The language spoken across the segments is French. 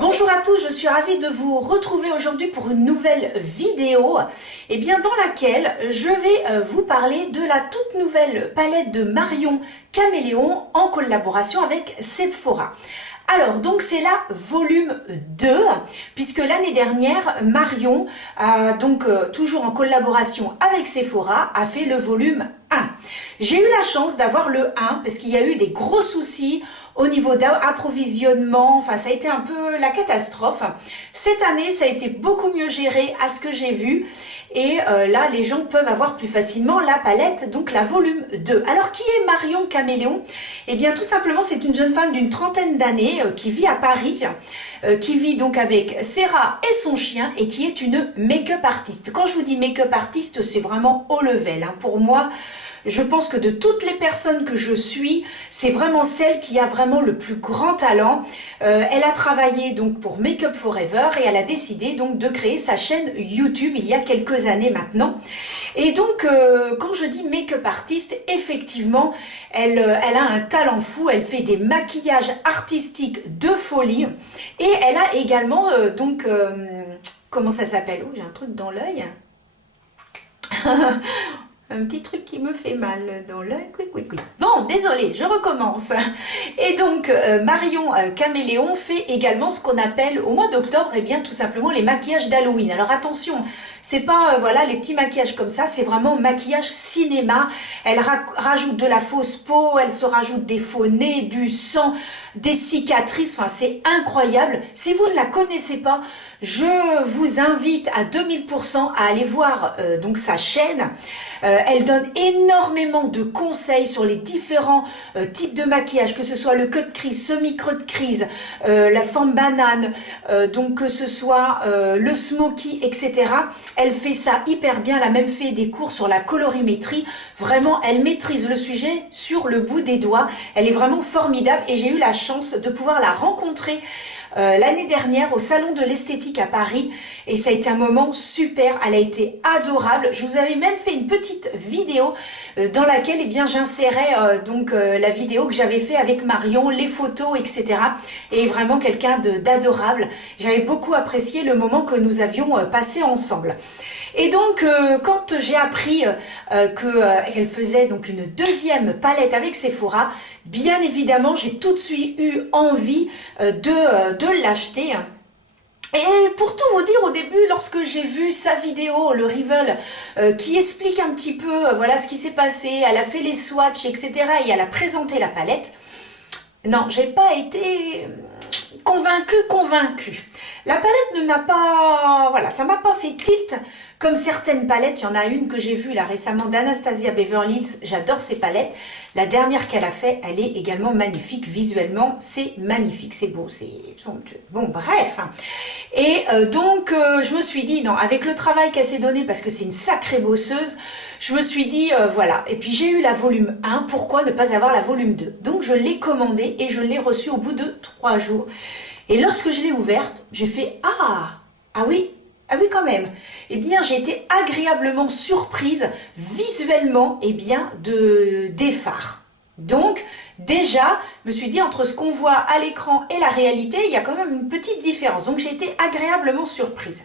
Bonjour à tous, je suis ravie de vous retrouver aujourd'hui pour une nouvelle vidéo dans laquelle je vais vous parler de la toute nouvelle palette de Marion Caméléon en collaboration avec Sephora. Alors donc c'est la volume 2 puisque l'année dernière Marion toujours en collaboration avec Sephora a fait le volume 1. J'ai eu la chance d'avoir le 1 parce qu'il y a eu des gros soucis au niveau d'approvisionnement, enfin ça a été un peu la catastrophe. Cette année ça a été beaucoup mieux géré à ce que j'ai vu et là les gens peuvent avoir plus facilement la palette, donc la volume 2. Alors qui est Marion Caméléon? Eh bien tout simplement c'est une jeune femme d'une trentaine d'années qui vit à Paris, qui vit donc avec Sarah et son chien et qui est une make-up artiste. Quand je vous dis make-up artiste, c'est vraiment haut level, hein. Pour moi, je pense que de toutes les personnes que je suis, c'est vraiment celle qui a vraiment le plus grand talent. Elle a travaillé donc pour Make Up Forever et elle a décidé donc de créer sa chaîne YouTube il y a quelques années maintenant. Et donc quand je dis make-up artiste, effectivement, elle a un talent fou. Elle fait des maquillages artistiques de folie et elle a également comment ça s'appelle? Oh, j'ai un truc dans l'œil. Un petit truc qui me fait mal dans l'œil. Bon, désolé, je recommence. Et donc, Marion Caméléon fait également ce qu'on appelle au mois d'octobre, tout simplement les maquillages d'Halloween. Alors attention, c'est pas voilà les petits maquillages comme ça, c'est vraiment maquillage cinéma. Elle rajoute de la fausse peau, elle se rajoute des faux nez, du sang, des cicatrices. Enfin, c'est incroyable. Si vous ne la connaissez pas, je vous invite à 2000% à aller voir donc sa chaîne. Elle donne énormément de conseils sur les différents types de maquillage, que ce soit le cut crease, semi-creux de crise, la forme banane, donc que ce soit le smoky, etc. Elle fait ça hyper bien. Elle a même fait des cours sur la colorimétrie. Vraiment, elle maîtrise le sujet sur le bout des doigts. Elle est vraiment formidable et j'ai eu la chance de pouvoir la rencontrer l'année dernière au salon de l'esthétique à Paris et ça a été un moment super. Elle a été adorable. Je vous avais même fait une petite vidéo dans laquelle j'insérais la vidéo que j'avais fait avec Marion, les photos, etc. Et vraiment quelqu'un d'adorable. J'avais beaucoup apprécié le moment que nous avions passé ensemble. Et donc quand j'ai appris qu'elle faisait donc une deuxième palette avec Sephora, bien évidemment j'ai tout de suite eu envie de l'acheter. Et pour tout vous dire, au début, lorsque j'ai vu sa vidéo, le reveal, qui explique un petit peu voilà ce qui s'est passé, elle a fait les swatchs, etc. et elle a présenté la palette, non, j'ai pas été convaincue. La palette ne m'a pas, voilà, ça m'a pas fait tilt comme certaines palettes. Il y en a une que j'ai vue là récemment d'Anastasia Beverly Hills. J'adore ces palettes. La dernière qu'elle a fait, elle est également magnifique. Visuellement, c'est magnifique, c'est beau, c'est somptueux. Bon, bref. Et je me suis dit, non, avec le travail qu'elle s'est donné, parce que c'est une sacrée bosseuse, je me suis dit, voilà. Et puis j'ai eu la volume 1, pourquoi ne pas avoir la volume 2? Donc je l'ai commandée et je l'ai reçue au bout de 3 jours. Et lorsque je l'ai ouverte, j'ai fait, ah oui quand même. Eh bien, j'ai été agréablement surprise visuellement, des fards. Donc, déjà, je me suis dit, entre ce qu'on voit à l'écran et la réalité, il y a quand même une petite différence. Donc, j'ai été agréablement surprise.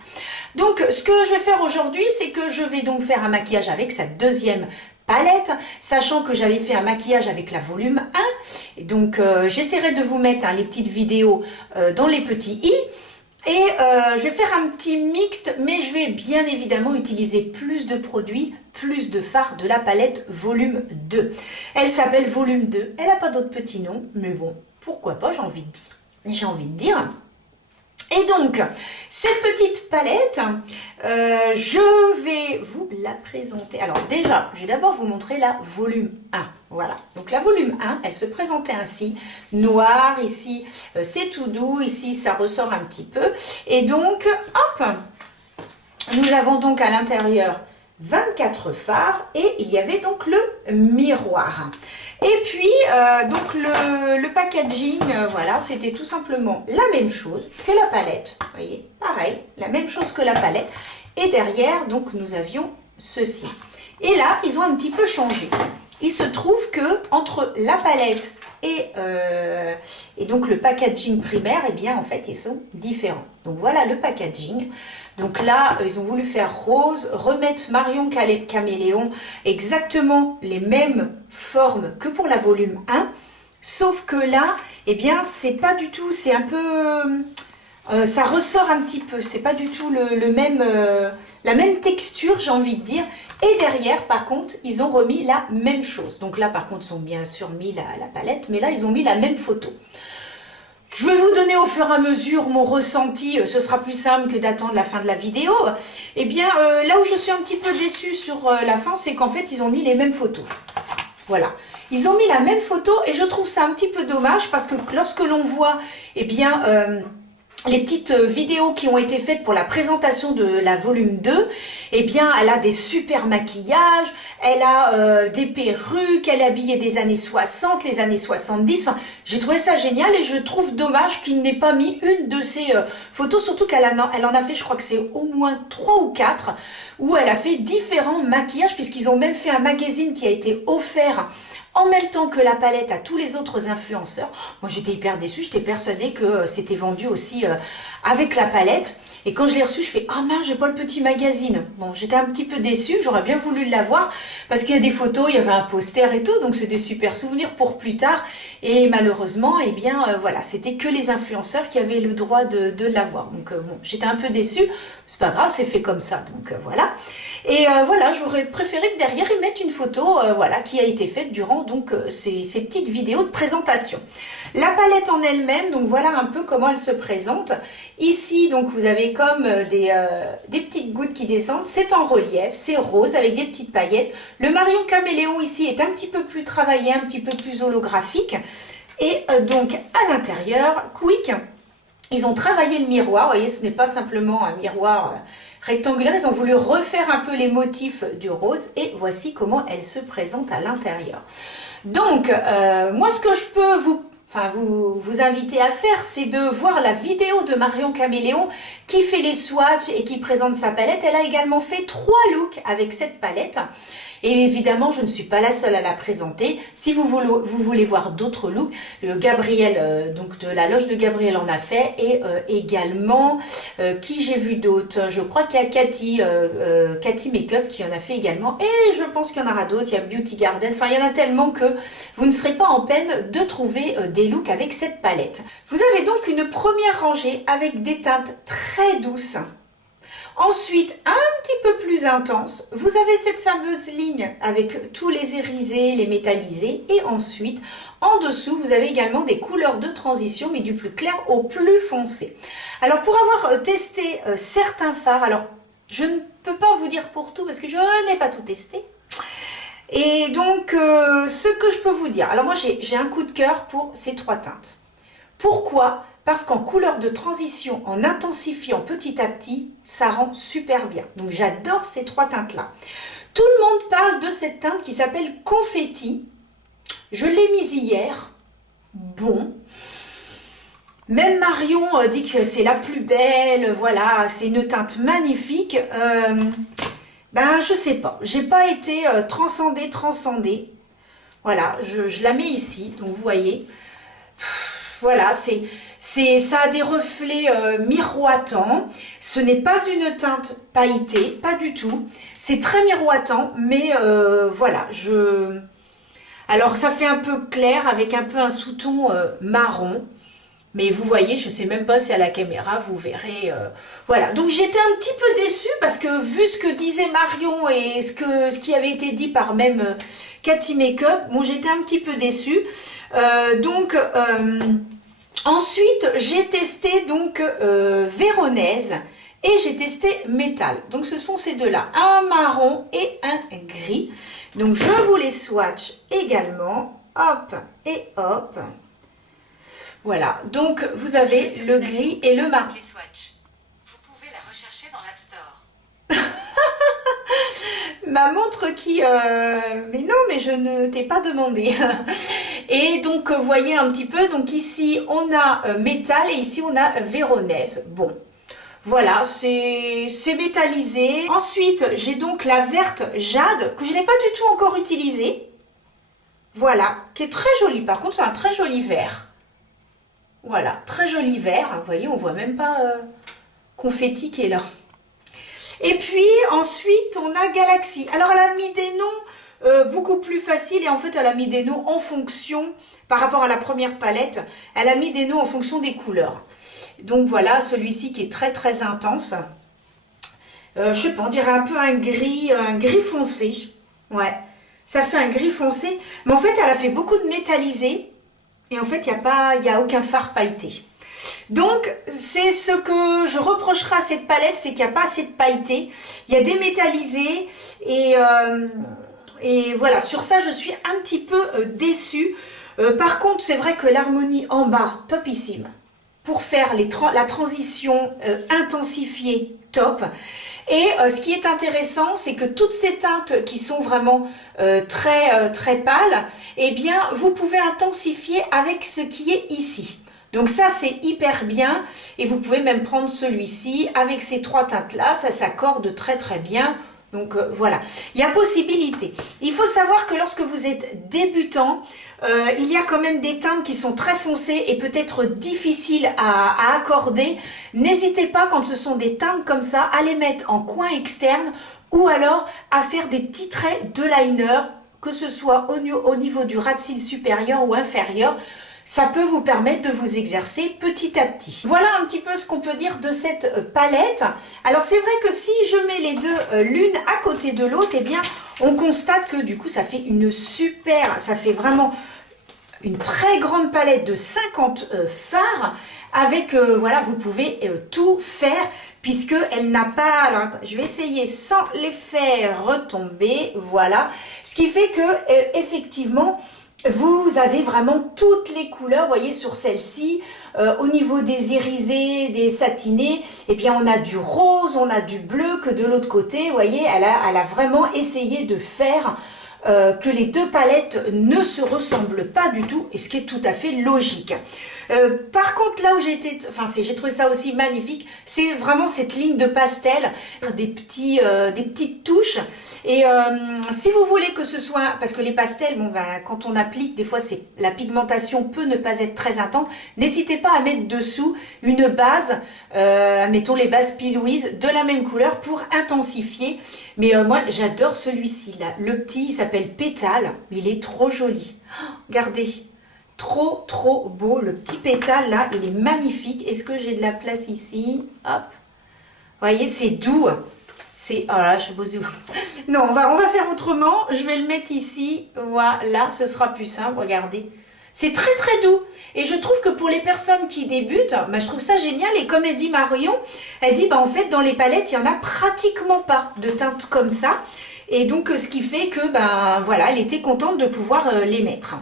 Donc, ce que je vais faire aujourd'hui, c'est que je vais donc faire un maquillage avec cette deuxième palette, sachant que j'avais fait un maquillage avec la volume 1. Et donc, j'essaierai de vous mettre les petites vidéos dans les petits i. Et je vais faire un petit mixte, mais je vais bien évidemment utiliser plus de produits, plus de fards de la palette volume 2. Elle s'appelle volume 2, elle n'a pas d'autre petit nom, mais bon, pourquoi pas, j'ai envie de dire. Et donc, cette petite palette, je vais vous la présenter. Alors déjà, je vais d'abord vous montrer la volume 1. Voilà, donc la volume 1, elle se présentait ainsi, noir, ici c'est tout doux, ici ça ressort un petit peu. Et donc, hop, nous avons donc à l'intérieur 24 fards et il y avait donc le miroir. Et puis, le packaging, voilà, c'était tout simplement la même chose que la palette. Vous voyez, pareil, la même chose que la palette. Et derrière, donc, nous avions ceci. Et là, ils ont un petit peu changé. Il se trouve que entre la palette et donc le packaging primaire, eh bien en fait ils sont différents. Donc voilà le packaging. Donc là, ils ont voulu faire rose, remettre Marion Caméléon exactement les mêmes formes que pour la volume 1. Sauf que là, eh bien c'est pas du tout, c'est un peu... ça ressort un petit peu, c'est pas du tout la même texture, j'ai envie de dire. Et derrière, par contre, ils ont remis la même chose. Donc là, par contre, ils ont bien sûr mis la palette, mais là, ils ont mis la même photo. Je vais vous donner au fur et à mesure mon ressenti, ce sera plus simple que d'attendre la fin de la vidéo. Eh bien, là où je suis un petit peu déçue sur la fin, c'est qu'en fait, ils ont mis les mêmes photos. Voilà. Ils ont mis la même photo et je trouve ça un petit peu dommage parce que lorsque l'on voit, eh bien... les petites vidéos qui ont été faites pour la présentation de la volume 2, eh bien, elle a des super maquillages, elle a des perruques, elle est habillée des années 60, les années 70. Enfin, j'ai trouvé ça génial et je trouve dommage qu'il n'ait pas mis une de ces photos, surtout qu'elle en a fait, je crois que c'est au moins 3 ou 4, où elle a fait différents maquillages, puisqu'ils ont même fait un magazine qui a été offert en même temps que la palette à tous les autres influenceurs. Moi j'étais hyper déçue, j'étais persuadée que c'était vendu aussi avec la palette. Et quand je l'ai reçu, je fais « Ah mince, j'ai pas le petit magazine ». Bon, j'étais un petit peu déçue, j'aurais bien voulu l'avoir parce qu'il y a des photos, il y avait un poster et tout, donc c'est des super souvenirs pour plus tard. Et malheureusement, eh bien voilà, c'était que les influenceurs qui avaient le droit de l'avoir. Donc bon, j'étais un peu déçue, c'est pas grave, c'est fait comme ça, donc voilà. Et voilà, j'aurais préféré que derrière ils mettent une photo voilà, qui a été faite durant donc ces petites vidéos de présentation. La palette en elle-même, donc voilà un peu comment elle se présente. Ici, donc vous avez comme des petites gouttes qui descendent, c'est en relief, c'est rose avec des petites paillettes. Le Marion Caméléon ici est un petit peu plus travaillé, un petit peu plus holographique. Et donc à l'intérieur, Quick, ils ont travaillé le miroir, vous voyez, ce n'est pas simplement un miroir rectangulaire, ils ont voulu refaire un peu les motifs du rose et voici comment elle se présente à l'intérieur. Donc, moi ce que je peux vous inviter à faire, c'est de voir la vidéo de Marion Caméléon qui fait les swatchs et qui présente sa palette. Elle a également fait 3 looks avec cette palette. Et évidemment, je ne suis pas la seule à la présenter. Si vous voulez voir d'autres looks, Gabriel, donc de la loge de Gabriel en a fait. Et également, qui j'ai vu d'autres? Je crois qu'il y a Cathy Makeup qui en a fait également. Et je pense qu'il y en aura d'autres. Il y a Beauty Garden. Enfin, il y en a tellement que vous ne serez pas en peine de trouver des looks avec cette palette. Vous avez donc une première rangée avec des teintes très douces. Ensuite, un petit peu plus intense, vous avez cette fameuse ligne avec tous les irisés, les métallisés. Et ensuite, en dessous, vous avez également des couleurs de transition, mais du plus clair au plus foncé. Alors, pour avoir testé certains fards, alors je ne peux pas vous dire pour tout parce que je n'ai pas tout testé. Et donc, ce que je peux vous dire, alors moi j'ai un coup de cœur pour ces 3 teintes. Pourquoi ? Parce qu'en couleur de transition, en intensifiant petit à petit, ça rend super bien. Donc j'adore ces 3 teintes-là. Tout le monde parle de cette teinte qui s'appelle Confetti. Je l'ai mise hier. Bon. Même Marion dit que c'est la plus belle. Voilà, c'est une teinte magnifique. Ben, je sais pas. J'ai pas été transcendée. Voilà, je la mets ici. Donc vous voyez. Voilà, ça a des reflets miroitants. Ce n'est pas une teinte pailletée, pas du tout. C'est très miroitant, mais voilà. Alors, ça fait un peu clair avec un peu un sous-ton marron. Mais vous voyez, je ne sais même pas si à la caméra, vous verrez. Voilà, donc j'étais un petit peu déçue parce que vu ce que disait Marion et ce qui avait été dit par même Cathy Makeup, bon, j'étais un petit peu déçue. Ensuite, j'ai testé donc Véronèse et j'ai testé Métal. Donc, ce sont ces deux-là, un marron et un gris. Donc, je vous les swatch également. Hop et hop. Voilà, donc vous avez le gris et le marron. Les swatchs. Vous pouvez la rechercher dans l'App Store. Ma montre qui... Mais non, mais je ne t'ai pas demandé. Et donc, vous voyez un petit peu, donc ici, on a métal et ici, on a Véronèse. Bon, voilà, c'est métallisé. Ensuite, j'ai donc la verte jade, que je n'ai pas du tout encore utilisée. Voilà, qui est très jolie. Par contre, c'est un très joli vert. Voilà, très joli vert. Vous voyez, on voit même pas confetti qui est là. Et puis ensuite, on a Galaxy. Alors, elle a mis des noms beaucoup plus faciles et en fait, elle a mis des noms en fonction, par rapport à la première palette, elle a mis des noms en fonction des couleurs. Donc voilà, celui-ci qui est très très intense. Je sais pas, on dirait un peu un gris foncé. Ouais, ça fait un gris foncé. Mais en fait, elle a fait beaucoup de métallisé. Et en fait, il n'y a aucun fard pailleté. Donc, c'est ce que je reprocherai à cette palette, c'est qu'il n'y a pas assez de pailleté. Il y a des métallisés. Et voilà, sur ça, je suis un petit peu déçue. Par contre, c'est vrai que l'harmonie en bas, topissime. Pour faire la transition intensifiée, top. Et ce qui est intéressant, c'est que toutes ces teintes qui sont vraiment très pâles, eh bien, vous pouvez intensifier avec ce qui est ici. Donc ça, c'est hyper bien. Et vous pouvez même prendre celui-ci avec ces trois teintes-là. Ça s'accorde très très bien. Donc voilà, il y a possibilité. Il faut savoir que lorsque vous êtes débutant, il y a quand même des teintes qui sont très foncées et peut-être difficiles à accorder. N'hésitez pas quand ce sont des teintes comme ça à les mettre en coin externe ou alors à faire des petits traits de liner, que ce soit au niveau du ras de cils supérieur ou inférieur. Ça peut vous permettre de vous exercer petit à petit. Voilà un petit peu ce qu'on peut dire de cette palette. Alors c'est vrai que si je mets les deux l'une à côté de l'autre, eh bien on constate que du coup ça fait ça fait vraiment une très grande palette de 50 fards. Avec, voilà, vous pouvez tout faire puisque elle n'a pas... Alors, je vais essayer sans les faire retomber, voilà. Ce qui fait que, effectivement, vous avez vraiment toutes les couleurs, vous voyez, sur celle-ci. Au niveau des irisés, des satinés, eh bien, on a du rose, on a du bleu, que de l'autre côté, vous voyez, elle a vraiment essayé de faire... que les deux palettes ne se ressemblent pas du tout, et ce qui est tout à fait logique. Par contre, là où j'ai trouvé ça aussi magnifique, c'est vraiment cette ligne de pastel, des petites touches. Et si vous voulez que ce soit, parce que les pastels, bon ben, quand on applique, des fois la pigmentation peut ne pas être très intense. N'hésitez pas à mettre dessous une base, mettons les bases P. Louise de la même couleur pour intensifier. Mais moi, j'adore celui-ci là. Le petit, il s'appelle Pétale. Il est trop joli. Oh, regardez. Trop beau. Le petit pétale là, il est magnifique. Est-ce que j'ai de la place ici? Hop. Vous voyez, c'est doux. C'est... Oh là, je sais pas si... Non, on va faire autrement. Je vais le mettre ici. Voilà, ce sera plus simple. Regardez. C'est très doux. Et je trouve que pour les personnes qui débutent, bah, je trouve ça génial. Et comme elle dit Marion, elle dit, bah, en fait, dans les palettes, il n'y en a pratiquement pas de teintes comme ça. Et donc, ce qui fait que, ben, voilà, elle était contente de pouvoir les mettre.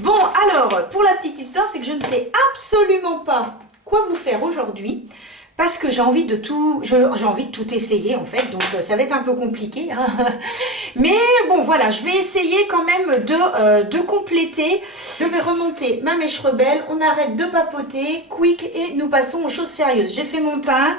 Bon, alors, pour la petite histoire, c'est que je ne sais absolument pas quoi vous faire aujourd'hui. Parce que j'ai envie de tout essayer en fait, donc ça va être un peu compliqué. Hein. Mais bon voilà, je vais essayer quand même de compléter. Je vais remonter ma mèche rebelle, on arrête de papoter, quick et nous passons aux choses sérieuses. J'ai fait mon teint,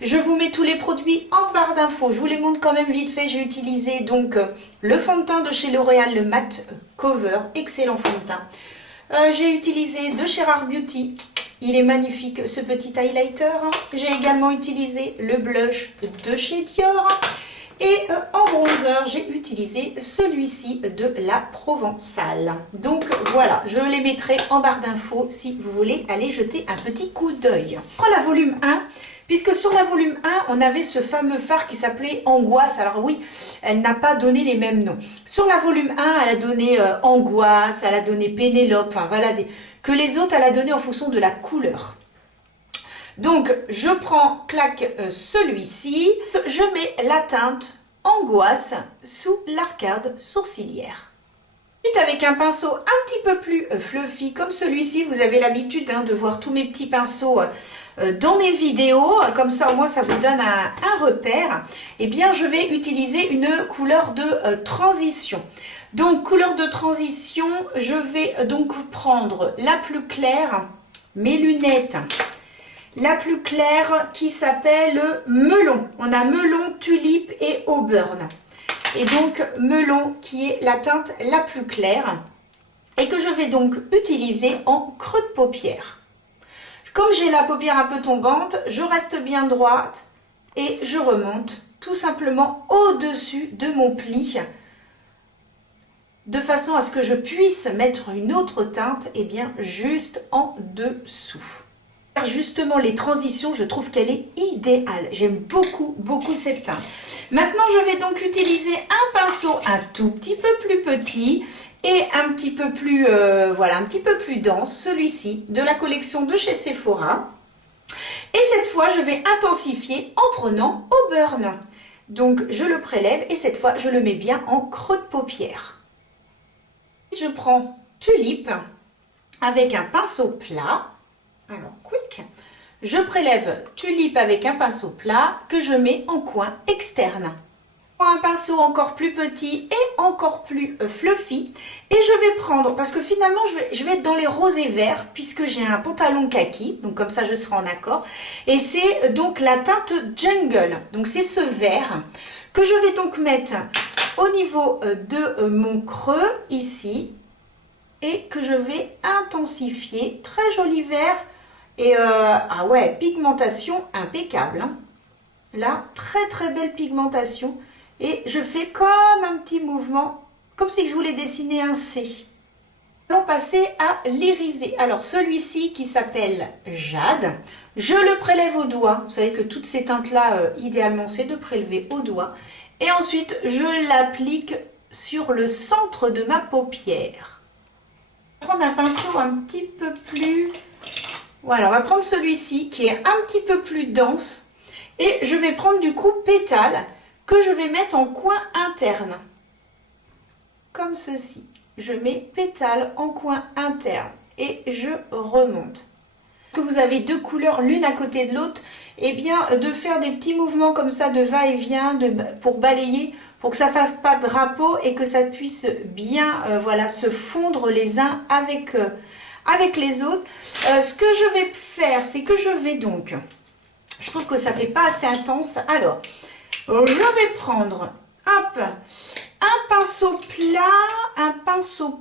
je vous mets tous les produits en barre d'infos, je vous les montre quand même vite fait. J'ai utilisé donc le fond de teint de chez L'Oréal, le Matte Cover, excellent fond de teint. J'ai utilisé de chez Rare Beauty. Il est magnifique ce petit highlighter. J'ai également utilisé le blush de chez Dior. Et en bronzer, j'ai utilisé celui-ci de la Provençale. Donc voilà, je les mettrai en barre d'infos si vous voulez aller jeter un petit coup d'œil. Je prends la volume 1. Puisque sur la volume 1, on avait ce fameux fard qui s'appelait Angoisse. Alors oui, elle n'a pas donné les mêmes noms. Sur la volume 1, elle a donné Angoisse, elle a donné Pénélope, enfin voilà, que les autres, elle a donné en fonction de la couleur. Donc, je prends, clac, celui-ci. Je mets la teinte Angoisse sous l'arcade sourcilière. Avec un pinceau un petit peu plus fluffy comme celui-ci, vous avez l'habitude de voir tous mes petits pinceaux dans mes vidéos, comme ça au moins ça vous donne un repère. Eh bien je vais utiliser une couleur de transition. Donc couleur de transition, je vais donc prendre la plus claire, mes lunettes, la plus claire qui s'appelle melon. On a melon, tulipe et auburn. Et donc melon qui est la teinte la plus claire et que je vais donc utiliser en creux de paupière. Comme j'ai la paupière un peu tombante, je reste bien droite et je remonte tout simplement au-dessus de mon pli, de façon à ce que je puisse mettre une autre teinte, et bien juste en dessous. Justement, les transitions, je trouve qu'elle est idéale. J'aime beaucoup cette teinte. Maintenant, je vais donc utiliser un pinceau un tout petit peu plus petit et un petit peu plus, voilà, un petit peu plus dense, celui-ci de la collection de chez Sephora. Et cette fois, je vais intensifier en prenant au burn. Donc, je le prélève et cette fois, je le mets bien en creux de paupière. Je prends Tulipe avec un pinceau plat. Alors, quick. Je prélève Tulipe avec un pinceau plat que je mets en coin externe. Un pinceau encore plus petit et encore plus fluffy. Et je vais prendre, parce que finalement, je vais être dans les roses et verts, puisque j'ai un pantalon kaki. Donc, comme ça, je serai en accord. Et c'est donc la teinte Jungle. Donc, c'est ce vert que je vais donc mettre au niveau de mon creux, ici. Et que je vais intensifier. Très joli vert. Et ah ouais, pigmentation impeccable. Hein. Là, très belle pigmentation. Et je fais comme un petit mouvement, comme si je voulais dessiner un C. Allons passer à l'iriser. Alors celui-ci qui s'appelle Jade, je le prélève au doigt. Vous savez que toutes ces teintes-là, idéalement, c'est de prélever au doigt. Et ensuite, je l'applique sur le centre de ma paupière. Je vais prendre un pinceau un petit peu plus... Voilà, on va prendre celui-ci qui est un petit peu plus dense. Et je vais prendre du coup Pétale que je vais mettre en coin interne. Comme ceci. Je mets Pétale en coin interne et je remonte. Que vous avez deux couleurs l'une à côté de l'autre, et bien de faire des petits mouvements comme ça de va-et-vient pour balayer, pour que ça ne fasse pas de drapeau et que ça puisse bien voilà, se fondre les uns avec les autres. Ce que je vais faire, c'est que je vais donc... Je trouve que ça ne fait pas assez intense. Alors, je vais prendre, hop, un pinceau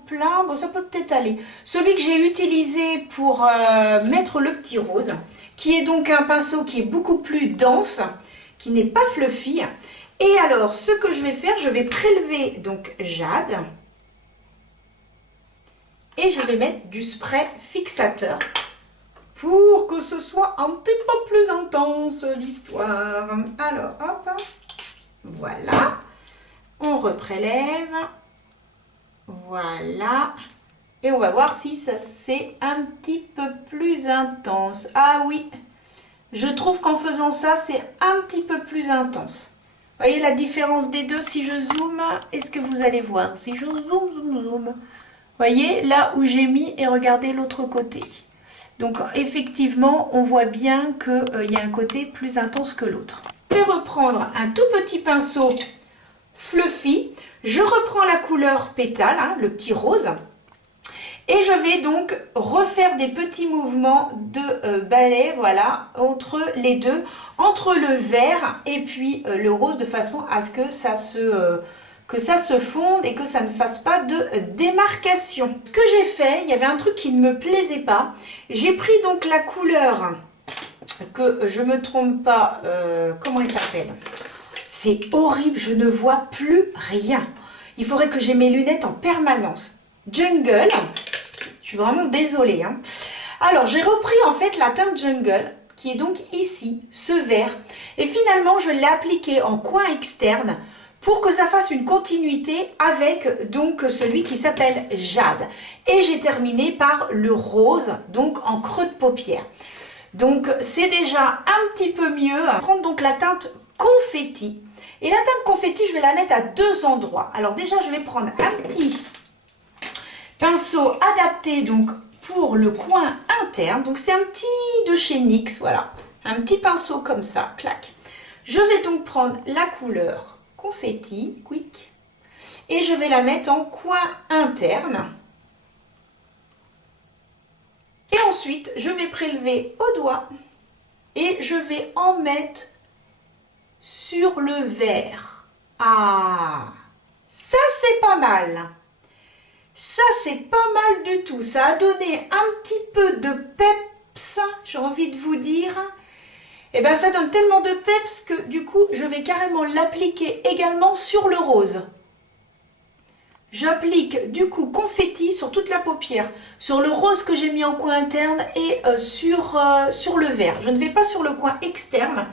plat, bon ça peut peut-être aller. Celui que j'ai utilisé pour mettre le petit rose, qui est donc un pinceau qui est beaucoup plus dense, qui n'est pas fluffy. Et alors, ce que je vais faire, je vais prélever donc Jade. Et je vais mettre du spray fixateur pour que ce soit un petit peu plus intense l'histoire. Alors, hop, voilà. On reprélève. Voilà. Et on va voir si ça c'est un petit peu plus intense. Ah oui, je trouve qu'en faisant ça, c'est un petit peu plus intense. Vous voyez la différence des deux si je zoome? Est-ce que vous allez voir? Si je zoome. Voyez, là où j'ai mis et regardez l'autre côté. Donc effectivement, on voit bien qu'il y a un côté plus intense que l'autre. Je vais reprendre un tout petit pinceau fluffy. Je reprends la couleur pétale, hein, le petit rose. Et je vais donc refaire des petits mouvements de balai, voilà, entre les deux, entre le vert et puis le rose, de façon à ce que ça se fonde et que ça ne fasse pas de démarcation. Ce que j'ai fait, il y avait un truc qui ne me plaisait pas. J'ai pris donc la couleur, que je ne me trompe pas, comment il s'appelle? C'est horrible, je ne vois plus rien. Il faudrait que j'ai mes lunettes en permanence. Jungle, je suis vraiment désolée. Hein. Alors, j'ai repris en fait la teinte Jungle, qui est donc ici, ce vert. Et finalement, je l'ai appliqué en coin externe, pour que ça fasse une continuité avec donc celui qui s'appelle Jade. Et j'ai terminé par le rose, donc en creux de paupière. Donc c'est déjà un petit peu mieux. Je vais prendre donc la teinte confetti. Et la teinte confetti, je vais la mettre à deux endroits. Alors déjà, je vais prendre un petit pinceau adapté donc pour le coin interne. Donc c'est un petit de chez NYX, voilà. Un petit pinceau comme ça, clac. Je vais donc prendre la couleur confetti, quick, et je vais la mettre en coin interne. Et ensuite, je vais prélever au doigt et je vais en mettre sur le vert. Ah, ça c'est pas mal. Ça c'est pas mal du tout. Ça a donné un petit peu de pep peps, j'ai envie de vous dire. Et bien ça donne tellement de peps que du coup je vais carrément l'appliquer également sur le rose. J'applique du coup confetti sur toute la paupière, sur le rose que j'ai mis en coin interne et sur le vert. Je ne vais pas sur le coin externe.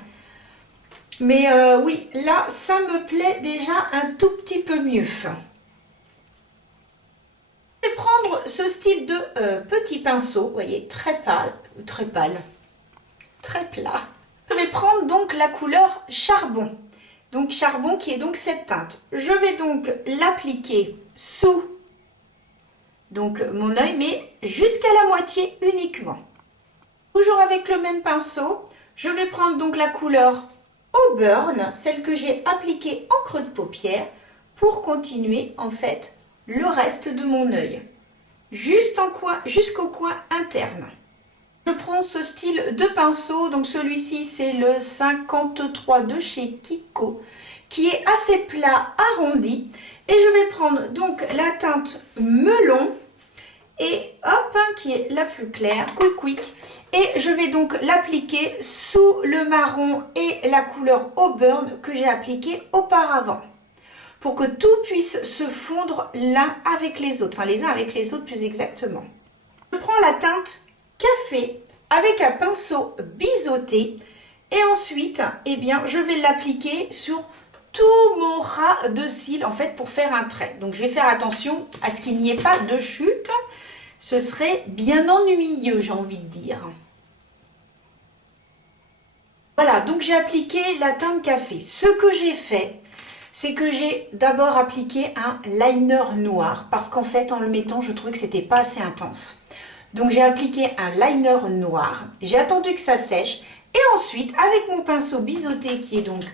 Mais oui, là ça me plaît déjà un tout petit peu mieux. Je vais prendre ce style de petit pinceau, vous voyez, très pâle, très plat. Je vais prendre donc la couleur charbon. Donc charbon qui est donc cette teinte. Je vais donc l'appliquer sous donc mon œil, mais jusqu'à la moitié uniquement. Toujours avec le même pinceau, je vais prendre donc la couleur Auburn, celle que j'ai appliquée en creux de paupière, pour continuer en fait le reste de mon œil, jusqu'au coin interne. Je prends ce style de pinceau, donc celui-ci c'est le 53 de chez Kiko, qui est assez plat, arrondi, et je vais prendre donc la teinte melon, et hop, qui est la plus claire, quick, et je vais donc l'appliquer sous le marron et la couleur Auburn que j'ai appliqué auparavant, pour que tout puisse se fondre l'un avec les autres, enfin les uns avec les autres plus exactement. Je prends la teinte café avec un pinceau biseauté et ensuite eh bien, je vais l'appliquer sur tout mon ras de cils en fait pour faire un trait. Donc je vais faire attention à ce qu'il n'y ait pas de chute, ce serait bien ennuyeux j'ai envie de dire. Voilà, donc j'ai appliqué la teinte café. Ce que j'ai fait, c'est que j'ai d'abord appliqué un liner noir parce qu'en fait en le mettant je trouvais que c'était pas assez intense. Donc j'ai appliqué un liner noir, j'ai attendu que ça sèche et ensuite avec mon pinceau biseauté qui est donc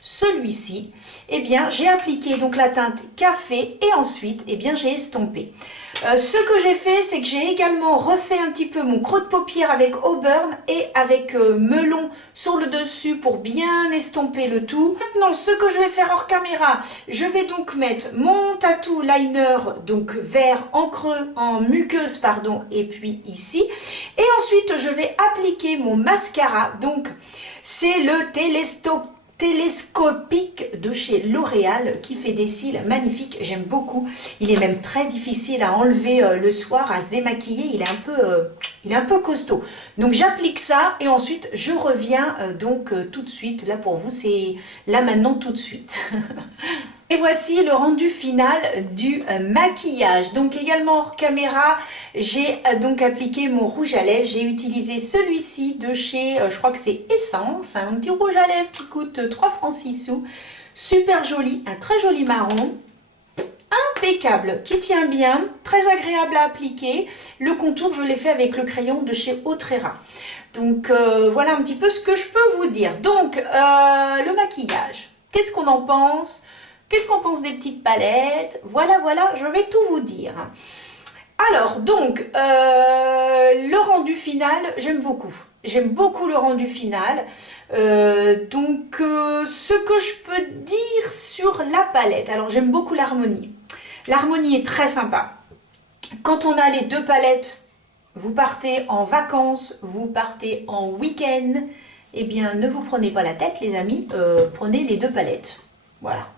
celui-ci, eh bien j'ai appliqué donc la teinte café et ensuite eh bien j'ai estompé. Ce que j'ai fait, c'est que j'ai également refait un petit peu mon creux de paupière avec Auburn et avec melon sur le dessus pour bien estomper le tout. Maintenant, ce que je vais faire hors caméra, je vais donc mettre mon tattoo liner donc vert en creux, en muqueuse pardon, et puis ici. Et ensuite, je vais appliquer mon mascara. Donc, c'est le télescopique de chez L'Oréal qui fait des cils magnifiques, j'aime beaucoup. Il est même très difficile à enlever le soir, à se démaquiller, il est un peu costaud. Donc j'applique ça et ensuite je reviens donc tout de suite. Là pour vous c'est là maintenant tout de suite. Et voici le rendu final du maquillage. Donc également hors caméra, j'ai donc appliqué mon rouge à lèvres. J'ai utilisé celui-ci de chez, je crois que c'est Essence, un petit rouge à lèvres qui coûte 3 francs 6 sous. Super joli, un très joli marron. Impeccable, qui tient bien, très agréable à appliquer. Le contour, je l'ai fait avec le crayon de chez Autrera. Donc voilà un petit peu ce que je peux vous dire. Donc le maquillage, qu'est-ce qu'on en pense ? Qu'est-ce qu'on pense des petites palettes? Voilà, je vais tout vous dire. Alors, donc, le rendu final, j'aime beaucoup. J'aime beaucoup le rendu final. Ce que je peux dire sur la palette, alors j'aime beaucoup l'harmonie. L'harmonie est très sympa. Quand on a les deux palettes, vous partez en vacances, vous partez en week-end, eh bien, ne vous prenez pas la tête, les amis, prenez les deux palettes. Voilà.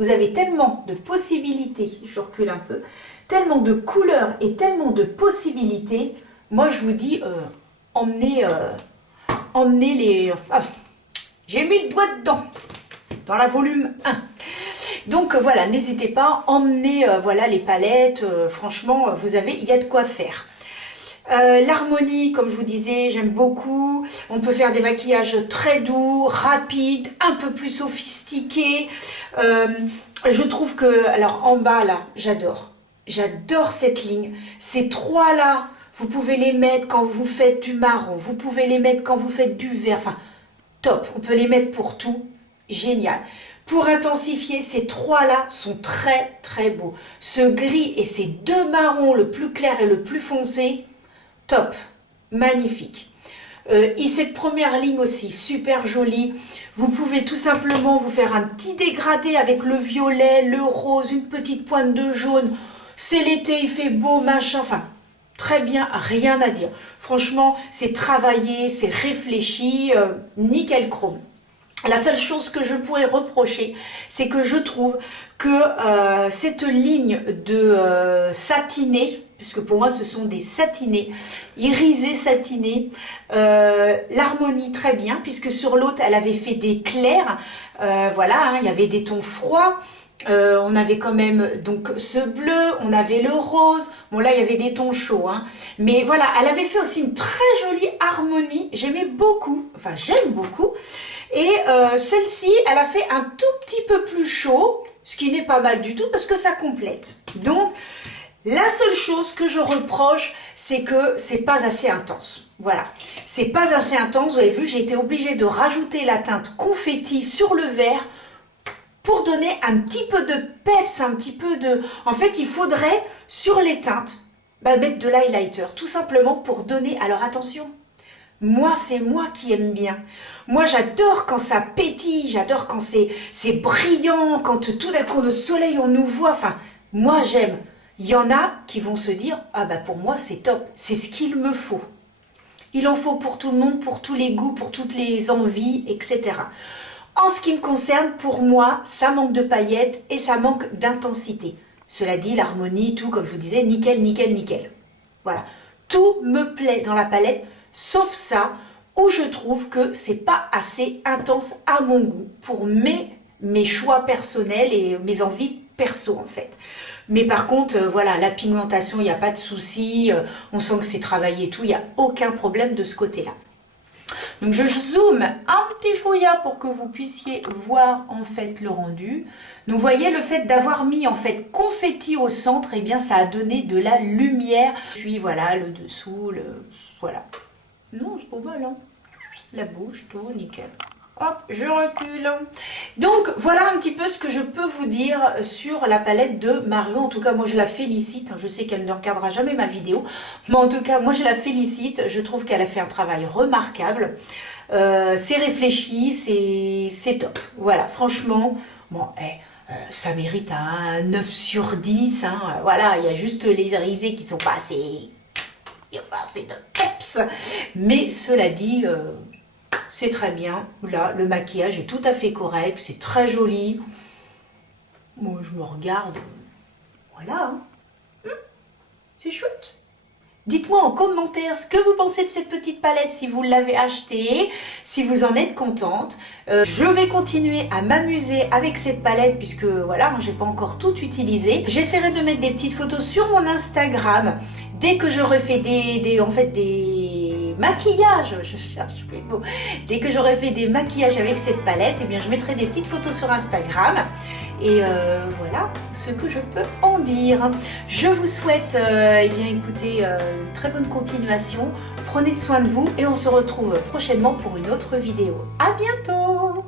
Vous avez tellement de possibilités, je recule un peu, tellement de couleurs et tellement de possibilités. Moi, je vous dis, emmenez les... Ah, j'ai mis le doigt dedans, dans la volume 1. Donc voilà, n'hésitez pas, emmenez voilà, les palettes. Franchement, il y a de quoi faire. L'harmonie, comme je vous disais, j'aime beaucoup. On peut faire des maquillages très doux, rapides, un peu plus sophistiqués. Je trouve que, alors en bas là, j'adore cette ligne. Ces trois là, vous pouvez les mettre quand vous faites du marron, vous pouvez les mettre quand vous faites du vert, enfin top, on peut les mettre pour tout, génial. Pour intensifier, ces trois là sont très très beaux. Ce gris et ces deux marrons, le plus clair et le plus foncé, top, magnifique. Et cette première ligne aussi, super jolie. Vous pouvez tout simplement vous faire un petit dégradé avec le violet, le rose, une petite pointe de jaune. C'est l'été, il fait beau, machin. Enfin, très bien, rien à dire. Franchement, c'est travaillé, c'est réfléchi, nickel chrome. La seule chose que je pourrais reprocher, c'est que je trouve que cette ligne de satiné, puisque pour moi ce sont des satinés, irisés satinés, l'harmonie très bien, puisque sur l'autre elle avait fait des clairs, voilà, hein, il y avait des tons froids. On avait quand même donc ce bleu, on avait le rose, bon là il y avait des tons chauds, hein. Mais voilà, elle avait fait aussi une très jolie harmonie, j'aimais beaucoup, enfin j'aime beaucoup, et celle-ci elle a fait un tout petit peu plus chaud, ce qui n'est pas mal du tout parce que ça complète. Donc la seule chose que je reproche, c'est que c'est pas assez intense. Voilà, c'est pas assez intense, vous avez vu, j'ai été obligée de rajouter la teinte confetti sur le vert pour donner un petit peu de peps, un petit peu de... En fait, il faudrait, sur les teintes, mettre de l'highlighter, tout simplement pour donner... Alors attention, moi, c'est moi qui aime bien. Moi, j'adore quand ça pétille, j'adore quand c'est brillant, quand tout d'un coup, le soleil, on nous voit. Enfin, moi, j'aime. Il y en a qui vont se dire, ah bah pour moi, c'est top, c'est ce qu'il me faut. Il en faut pour tout le monde, pour tous les goûts, pour toutes les envies, etc. En ce qui me concerne, pour moi, ça manque de paillettes et ça manque d'intensité. Cela dit, l'harmonie, tout, comme je vous disais, nickel, nickel, nickel. Voilà. Tout me plaît dans la palette, sauf ça, où je trouve que c'est pas assez intense à mon goût pour mes choix personnels et mes envies perso, en fait. Mais par contre, voilà, la pigmentation, il n'y a pas de souci. On sent que c'est travaillé et tout. Il n'y a aucun problème de ce côté-là. Donc je zoome un petit chouïa pour que vous puissiez voir en fait le rendu. Donc vous voyez, le fait d'avoir mis en fait confetti au centre, et eh bien ça a donné de la lumière. Puis voilà, le dessous, voilà. Non, c'est pas mal, hein. La bouche, tout, nickel. Hop, je recule. Donc voilà un petit peu ce que je peux vous dire sur la palette de Marion. En tout cas, moi je la félicite. Je sais qu'elle ne regardera jamais ma vidéo, mais en tout cas, moi je la félicite. Je trouve qu'elle a fait un travail remarquable. C'est réfléchi, c'est top. Voilà, franchement, bon, ça mérite un 9 sur 10. Hein. Voilà, il y a juste les risés qui sont pas assez... Il n'y a pas assez de peps. Mais cela dit... c'est très bien. Là, le maquillage est tout à fait correct. C'est très joli. Moi, je me regarde. Voilà. Hein. C'est chouette. Dites-moi en commentaire ce que vous pensez de cette petite palette, si vous l'avez achetée, si vous en êtes contente. Je vais continuer à m'amuser avec cette palette puisque voilà, moi j'ai pas encore tout utilisé. J'essaierai de mettre des petites photos sur mon Instagram dès que j'aurai fait des maquillages, je cherche mes mots. Dès que j'aurai fait des maquillages avec cette palette, eh bien je mettrai des petites photos sur Instagram. Et voilà ce que je peux en dire. Je vous souhaite eh bien, écoutez, une très bonne continuation. Prenez soin de vous et on se retrouve prochainement pour une autre vidéo. À bientôt!